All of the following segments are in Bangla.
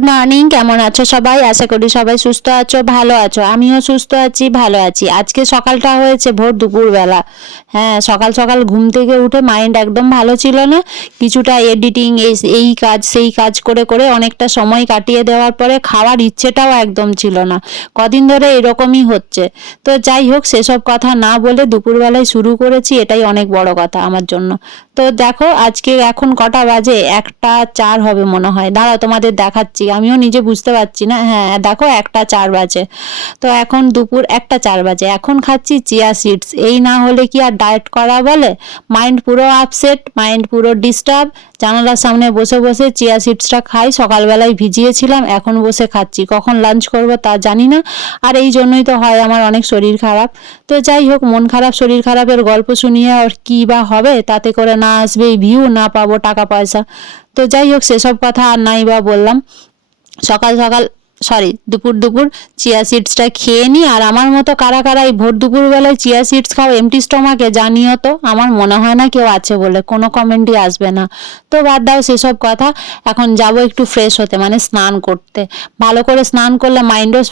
Good morning. কেমন আছো সবাই? আশা করি সবাই সুস্থ আছো, ভালো আছো। আমিও সুস্থ আছি, ভালো আছি। আজকে সকালটা হয়েছে ভোর দুপুরবেলা। হ্যাঁ, সকাল সকাল ঘুম থেকে উঠে মাইন্ড একদম ভালো ছিল না। কিছুটা এডিটিং, এই কাজ সেই কাজ করে করে অনেকটা সময় কাটিয়ে দেওয়ার পরে খাওয়ার ইচ্ছেটাও একদম ছিল না। কদিন ধরে এরকমই হচ্ছে। তো যাই হোক, সেসব কথা না বলে দুপুরবেলায় শুরু করেছি, এটাই অনেক বড় কথা আমার জন্য। তো দেখো আজকে এখন কটা বাজে, 1টা 4 হবে মনে হয়। দাঁড়াও তোমাদের দেখাচ্ছি, আমিও নিজে বুঝতে পারছি না। হ্যাঁ দেখো 1টা 4 বাজে। তো এখন দুপুর 1টা 4 বাজে, এখন খাচ্ছি চিয়া সিডস। এই না হলে কি আর ডায়েট করা বলে? মাইন্ড পুরো আপসেট, মাইন্ড পুরো ডিস্টার্ব। জানালার সামনে বসে বসে চিয়া সিডসটা খাই, সকালবেলায় ভিজিয়েছিলাম, এখন বসে খাচ্ছি। কখন লাঞ্চ করব তা জানি না। আর এই জন্যই তো হয় আমার অনেক শরীর খারাপ। তো যাই হোক, মন খারাপ শরীর খারাপের গল্প শুনিয়ে আর কি বা হবে? তাতে করে না আসবে ভিউ, না পাবো টাকা পয়সা। তো যাই হোক, সেসব কথা আর নাই বা বললাম। সকাল সকাল, সরি, দুপুর দুপুর চিয়া সিডসটা খেয়ে নিই। আর আমার মতো কারা কারা এই ভোর দুপুর বেলায় চিয়া সিডস খাও এমটি স্টমাকে, জানিও তো। আমার মনে হয় না কেউ আছে বলে, কোনো কমেন্টই আসবে না। তো বাদ দাও সেসব কথা। এখন যাব একটু ফ্রেশ হতে, মানে স্নান করতে। ভালো করে স্নান করলে মাইন্ডও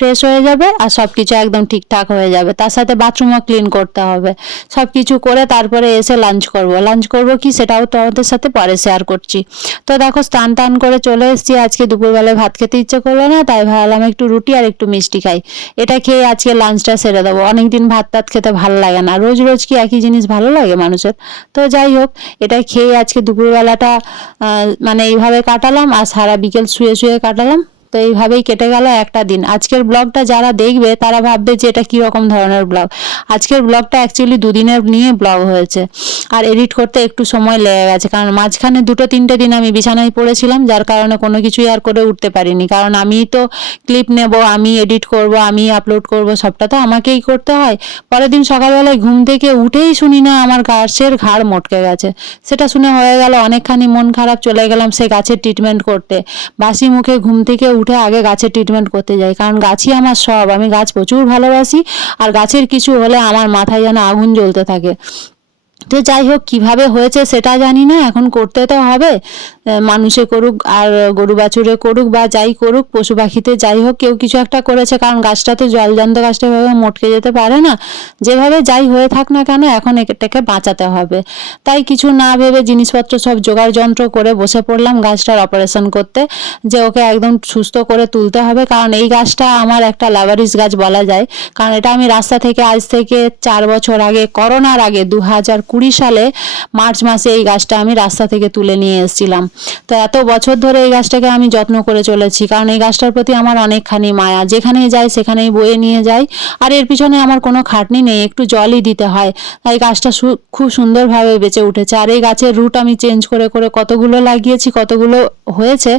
ফ্রেশ হয়ে যাবে আর সব কিছু একদম ঠিকঠাক হয়ে যাবে। তার সাথে বাথরুমও ক্লিন করতে হবে। সব কিছু করে তারপরে এসে লাঞ্চ করব। লাঞ্চ করব কি সেটাও তোমাদের সাথে পরে শেয়ার করছি। তো দেখো স্নান টান করে চলে এসেছি। আজকে দুপুরবেলায় ভাত খেতে ইচ্ছে করলো না, তাই ভাবলাম একটু রুটি আর একটু মিষ্টি খাই। এটা খেয়ে আজকে লাঞ্চটা সেরে দেবো। অনেকদিন ভাত টাত খেতে ভালো লাগে না, রোজ রোজ কি একই জিনিস ভালো লাগে মানুষের? তো যাই হোক, এটা খেয়ে আজকে দুপুরবেলাটা মানে এইভাবে কাটালাম। আর সারা বিকেল শুয়ে শুয়ে কাটালাম। তো এইভাবেই কেটে গেল একটা দিন। আজকের ব্লগটা যারা দেখবে তারা ভাববে যে এটা কীরকম ধরনের ব্লগ। আজকের ব্লগটা অ্যাকচুয়ালি দুদিনের নিয়ে ব্লগ হয়েছে। আর এডিট করতে একটু সময় লেগে গেছে, কারণ মাঝখানে 2-3টে দিন আমি বিছানায় পড়েছিলাম, যার কারণে কোনো কিছুই আর করে উঠতে পারিনি। কারণ আমিই তো ক্লিপ নেব, আমি এডিট করব, আমি আপলোড করব, সবটা তো আমাকেই করতে হয়। পরের দিন সকালবেলায় ঘুম থেকে উঠেই শুনি না আমার গাছের ঘাড় মটকে গেছে। সেটা শুনে হয়ে গেল অনেকখানি মন খারাপ। চলে গেলাম সে গাছের ট্রিটমেন্ট করতে। বাসি মুখে ঘুম থেকে উঠে আগে গাছের ট্রিটমেন্ট করতে যাই, কারণ গাছই আমার সব। আমি গাছ প্রচুর ভালোবাসি। আর গাছের কিছু হলে আমার মাথায় যেন আগুন জ্বলতে থাকে। তো যাই হোক, কিভাবে হয়েছে সেটা জানি না, এখন করতে তো হবে। মানুষে করুক আর গরু বাছুরে করুক বা যাই করুক, পশু পাখিতে যাই হোক, কেউ কিছু একটা করেছে। কারণ গাছটা তো জলজান্ত, গাছটা এভাবে মটকে যেতে পারে না। যেভাবে যাই হয়ে থাক না কেন, এখন এটাকে বাঁচাতে হবে। তাই কিছু না ভেবে জিনিসপত্র সব জোগাড় যন্ত্র করে বসে পড়লাম গাছটার অপারেশন করতে, যে ওকে একদম সুস্থ করে তুলতে হবে। কারণ এই গাছটা আমার একটা লাভারিস গাছ বলা যায়। কারণ এটা আমি রাস্তা থেকে আজ থেকে 4 বছর আগে, করোনার আগে 2020 সালে মার্চ মাসে এই গাছটা আমি রাস্তা থেকে তুলে নিয়ে এসেছিলাম। তো এত বছর ধরে এই গাছটাকে আমি যত্ন করে চলেছি, কারণ এই গাছটার প্রতি আমার অনেকখানি মায়া। যেখানেই যাই সেখানেই বয়ে নিয়ে যাই। আর এর পিছনে আমার কোনো খাটনি নেই, একটু জলই দিতে হয়। তাই গাছটা খুব সুন্দরভাবে বেঁচে উঠেছে। আর এই গাছের রুট আমি চেঞ্জ করে করে কতগুলো লাগিয়েছি, কতগুলো হয়েছে,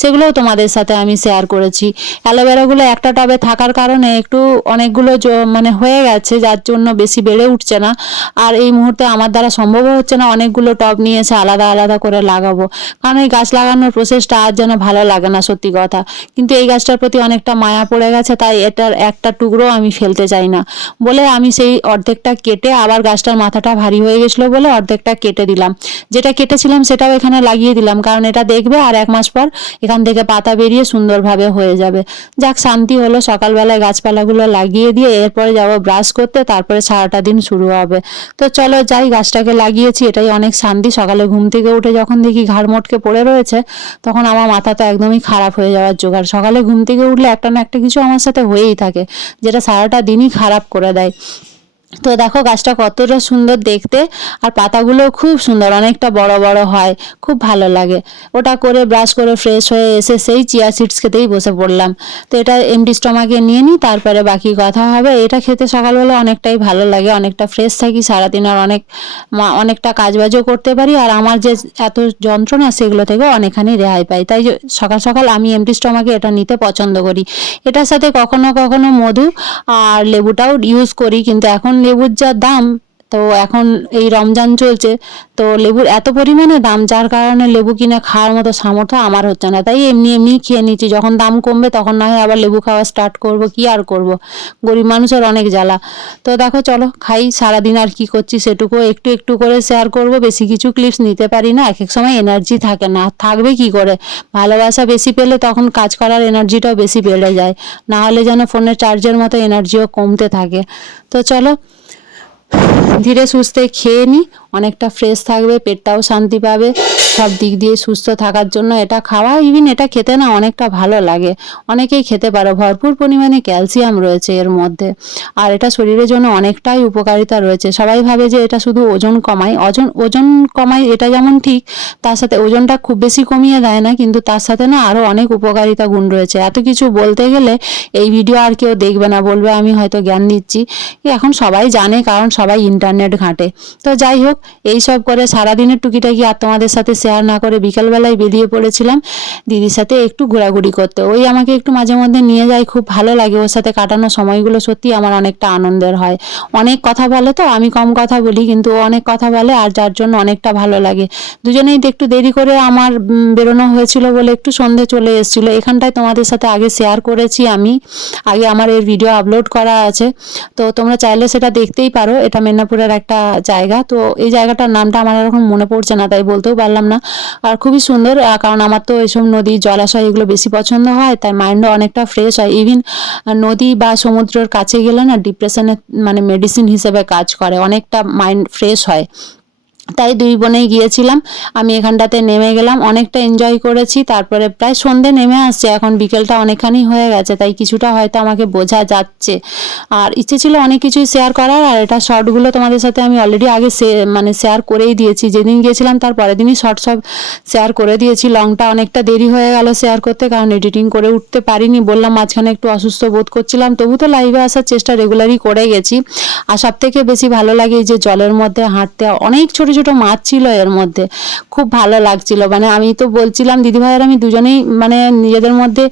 সেগুলোও তোমাদের সাথে আমি শেয়ার করেছি। অ্যালোভেরাগুলো একটা টবে থাকার কারণে একটু অনেকগুলো মানে হয়ে গেছে, যার জন্য বেশি বেড়ে উঠছে না। আর এই মুহূর্তে আমার দ্বারা সম্ভবও হচ্ছে না অনেকগুলো টব নিয়ে এসে আলাদা আলাদা করে লাগাবো। কারণ এই গাছ লাগানোর প্রসেসটা আর যেন ভালো লাগে না, সত্যি কথা। কিন্তু এই গাছটার প্রতি অনেকটা মায়া পড়ে গেছে, তাই এটার একটা টুকরো আমি ফেলতে চাই না বলে আমি সেই অর্ধেকটা কেটে, আবার গাছটার মাথাটা ভারী হয়ে গেছিলো বলে অর্ধেকটা কেটে দিলাম। যেটা কেটেছিলাম সেটাও এখানে লাগিয়ে দিলাম, কারণ এটা দেখবে আর 1 মাস পর এখান থেকে পাতা বেরিয়ে সুন্দরভাবে হয়ে যাবে। যাক, শান্তি হলো। সকালবেলায় গাছপালাগুলো লাগিয়ে দিয়ে এরপরে যাব ব্রাশ করতে, তারপরে সারাটা দিন শুরু হবে। তো চলো যাই, গাছটাকে লাগিয়েছি, এটাই অনেক শান্তি। সকালে ঘুম থেকে উঠে যখন দেখি ঘাড় মটকে পড়ে রয়েছে, তখন আমার মাথা তো একদমই খারাপ হয়ে যাওয়ার জোগাড়। সকালে ঘুম থেকে উঠলে একটা না একটা কিছু আমার সাথে হয়েই থাকে, যেটা সারাটা দিনই খারাপ করে দেয়। তো দেখো গাছটা কতটা সুন্দর দেখতে, আর পাতাগুলো খুব সুন্দর, অনেকটা বড় বড় হয়, খুব ভালো লাগে। ওটা করে ব্রাশ করে ফ্রেশ হয়ে এসে সেই চিয়া সিডস খেতেই বসে পড়লাম। তো এটা এমডি স্টমাকে নিয়ে নিই, তারপরে বাকি কথা হবে। এটা খেতে সকালবেলা অনেকটাই ভালো লাগে, অনেকটা ফ্রেশ থাকি সারাদিন, আর অনেকটা কাজবাজও করতে পারি। আর আমার যে এত যন্ত্রণা, সেগুলো থেকে অনেকখানি রেহাই পাই। তাই সকাল সকাল আমি এমডি স্টমাকে এটা নিতে পছন্দ করি। এটার সাথে কখনো কখনো মধু আর লেবুটাও ইউজ করি, কিন্তু এখন লেবুর যা দাম, তো তো এখন এই রমজান চলছে, তো লেবুর এত পরিমাণে দাম, যার কারণে লেবু কিনে খাওয়ার মতো সামর্থ্য আমার হচ্ছে না, তাই এমনি এমনি খেয়ে নিচ্ছি। যখন দাম কমবে তখন না হয় আবার লেবু খাওয়া স্টার্ট করব, কি আর করব, গরিব মানুষের অনেক জ্বালা। তো দেখো চলো খাই, সারাদিন আর কি করছি সেটুকু একটু একটু করে শেয়ার করব। বেশি কিছু ক্লিপস নিতে পারি না, এক এক সময় এনার্জি থাকে না, থাকবে কি করে, ভালোবাসা বেশি পেলে তখন কাজ করার এনার্জিটাও বেশি বেড়ে যায়, না হলে যেন ফোনের চার্জের মতো এনার্জিও কমতে থাকে। তো চলো ধীরে সুস্থে খেয়ে নিই, অনেকটা ফ্রেশ থাকবে, পেটটাও শান্তি পাবে, সব দিক দিয়ে সুস্থ থাকার জন্য এটা খাওয়া। ইভিন এটা খেতে না অনেকটা ভালো লাগে, অনেকেই খেতে পারো, ভরপুর পরিমাণে ক্যালসিয়াম রয়েছে এর মধ্যে, আর এটা শরীরের জন্য অনেকটাই উপকারিতা রয়েছে। সবাই ভাবে যে এটা শুধু ওজন কমায়, ওজন কমায় এটা যেমন ঠিক, তার সাথে ওজনটা খুব বেশি কমিয়ে দেয় না, কিন্তু তার সাথে না আরও অনেক উপকারিতা গুণ রয়েছে। এত কিছু বলতে গেলে এই ভিডিও আর কেউ দেখবে না, বলবে আমি হয়তো জ্ঞান দিচ্ছি, এখন সবাই জানে কারণ সবাই ইন্টারনেট ঘাঁটে। তো যাই হোক, এই সব করে সারাদিনের টুকিটাকি আর তোমাদের সাথে শেয়ার না করে বিকালবেলায় বেরিয়ে পড়েছিলাম দিদির সাথে একটু ঘোরাঘুরি করতে। ওই আমাকে একটু মাঝে মধ্যে নিয়ে যায়, খুব ভালো লাগে, ওর সাথে কাটানো সময়গুলো সত্যি আমার অনেকটা আনন্দের হয়। অনেক কথা বলে, তো আমি কম কথা বলি কিন্তু ও অনেক কথা বলে, আর যার জন্য অনেকটা ভালো লাগে। দুজনেই একটু দেরি করে আমার বেরোনো হয়েছিল বলে একটু সন্ধে চলে এসেছিলো। এখানটায় তোমাদের সাথে আগে শেয়ার করেছি, আমি আগে আমার এর ভিডিও আপলোড করা আছে, তো তোমরা চাইলে সেটা দেখতেই পারো। এটা মেদিনীপুরের একটা জায়গা, তো এই জায়গাটার নামটা আমার এখন মনে পড়ছে না, তাই বলতেও পারলাম না। আর খুবই সুন্দর, কারণ আমার তো এইসব নদী জলাশয় এগুলো বেশি পছন্দ হয়, তাই মাইন্ডও অনেকটা ফ্রেশ হয়। ইভিন নদী বা সমুদ্রের কাছে গেলে না ডিপ্রেশনে মানে মেডিসিন হিসেবে কাজ করে, অনেকটা মাইন্ড ফ্রেশ হয়। তাই দুই বোনেই গিয়েছিলাম, আমি এখানটাতে নেমে গেলাম, অনেকটা এনজয় করেছি। তারপরে প্রায় সন্ধে নেমে আসছে, এখন বিকেলটা অনেকখানি হয়ে গেছে, তাই কিছুটা হয়তো আমাকে বোঝা যাচ্ছে। আর ইচ্ছে ছিল অনেক কিছুই শেয়ার করার, আর এটা শর্টগুলো তোমাদের সাথে আমি অলরেডি আগে মানে শেয়ার করেই দিয়েছি, যেদিন গিয়েছিলাম তার পরের দিনই শর্ট সব শেয়ার করে দিয়েছি। লংটা অনেকটা দেরি হয়ে গেল শেয়ার করতে, কারণ এডিটিং করে উঠতে পারিনি, বললাম মাঝখানে একটু অসুস্থ বোধ করছিলাম, তবু তো লাইভে আসার চেষ্টা রেগুলারই করে গেছি। আর সব থেকে বেশি ভালো লাগে যে জলের মধ্যে হাঁটতে, অনেক ছোট ছোট মাছ ছিল এর মধ্যে, খুব ভালো লাগছিল। মানে আমি তো বলছিলাম দিদিভাই আর আমি দুজনেই মানে নিজেদের মধ্যে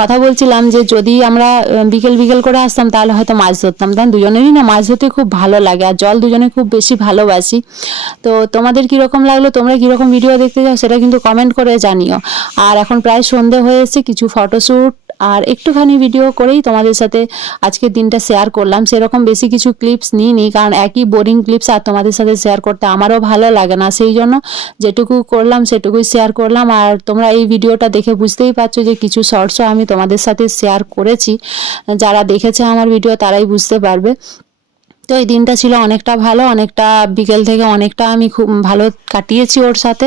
কথা বলছিলাম যে যদি আমরা বিকেল বিকেল করে আসতাম তাহলে হয়তো মাছ ধরতাম, কারণ দুজনেরই না মাছ ধরতে খুব ভালো লাগে, আর জল দুজনে খুব বেশি ভালোবাসি। তো তোমাদের কীরকম লাগলো, তোমরা কীরকম ভিডিও দেখতে চাও সেটা কিন্তু কমেন্ট করে জানিও। আর এখন প্রায় সন্ধে হয়ে এসেছে, কিছু ফটোশ্যুট আর একটুখানি ভিডিও করেই তোমাদের সাথে আজকের দিনটা শেয়ার করলাম। সেরকম বেশি কিছু ক্লিপস নিইনি, কারণ একই বোরিং ক্লিপস আর তোমাদের সাথে শেয়ার করতে আমারও ভালো লাগে না, সেই জন্য যেটুকু করলাম সেটুকুই শেয়ার করলাম। আর তোমরা এই ভিডিওটা দেখে বুঝতেই পারছো যে কিছু শর্টসও আমি তোমাদের সাথে শেয়ার করেছি, যারা দেখেছে আমার ভিডিও তারাই বুঝতে পারবে। তো এই দিনটা ছিল অনেকটা ভালো, অনেকটা বিকেল থেকে অনেকটা আমি খুব ভালো কাটিয়েছি ওর সাথে।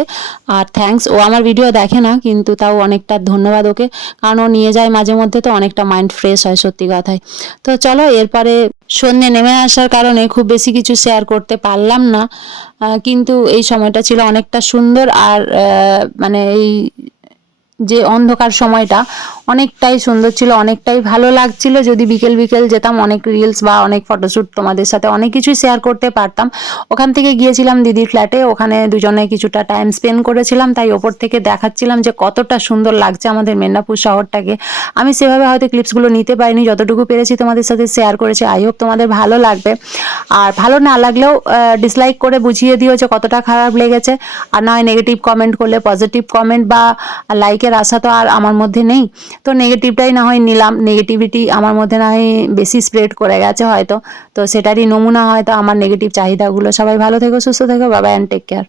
আর থ্যাঙ্কস, ও আমার ভিডিও দেখে না কিন্তু তাও অনেকটা ধন্যবাদ ওকে, কারণ ও নিয়ে যায় মাঝে মধ্যে, তো অনেকটা মাইন্ড ফ্রেশ হয় সত্যি কথায়। তো চলো, এরপরে সন্ধ্যে নেমে আসার কারণে খুব বেশি কিছু শেয়ার করতে পারলাম না, কিন্তু এই সময়টা ছিল অনেকটা সুন্দর। আর মানে এই যে অন্ধকার সময়টা অনেকটাই সুন্দর ছিল, অনেকটাই ভালো লাগছিল। যদি বিকেল বিকেল যেতাম, অনেক রিলস বা অনেক ফটোশ্যুট তোমাদের সাথে অনেক কিছুই শেয়ার করতে পারতাম। ওখান থেকে গিয়েছিলাম দিদির ফ্ল্যাটে, ওখানে দুজনে কিছুটা টাইম স্পেন্ড করেছিলাম, তাই ওপর থেকে দেখাচ্ছিলাম যে কতটা সুন্দর লাগছে আমাদের মেদিনীপুর শহরটাকে। আমি সেভাবে হয়তো ক্লিপসগুলো নিতে পারিনি, যতটুকু পেরেছি তোমাদের সাথে শেয়ার করেছি। আই হোপ তোমাদের ভালো লাগবে, আর ভালো না লাগলেও ডিসলাইক করে বুঝিয়ে দিও যে কতটা খারাপ লেগেছে। আর নয় নেগেটিভ কমেন্ট করলে, পজিটিভ কমেন্ট বা লাইকের আশা তো আর আমার মধ্যে নেই, তো নেগেটিভটাই না হয় নিলাম। নেগেটিভিটি আমার মধ্যে না হয় বেশি স্প্রেড করে গেছে হয়তো, তো সেটারই নমুনা হয়তো আমার নেগেটিভ চাহিদাগুলো। সবাই ভালো থেকো, সুস্থ থেকো, bye bye and take care.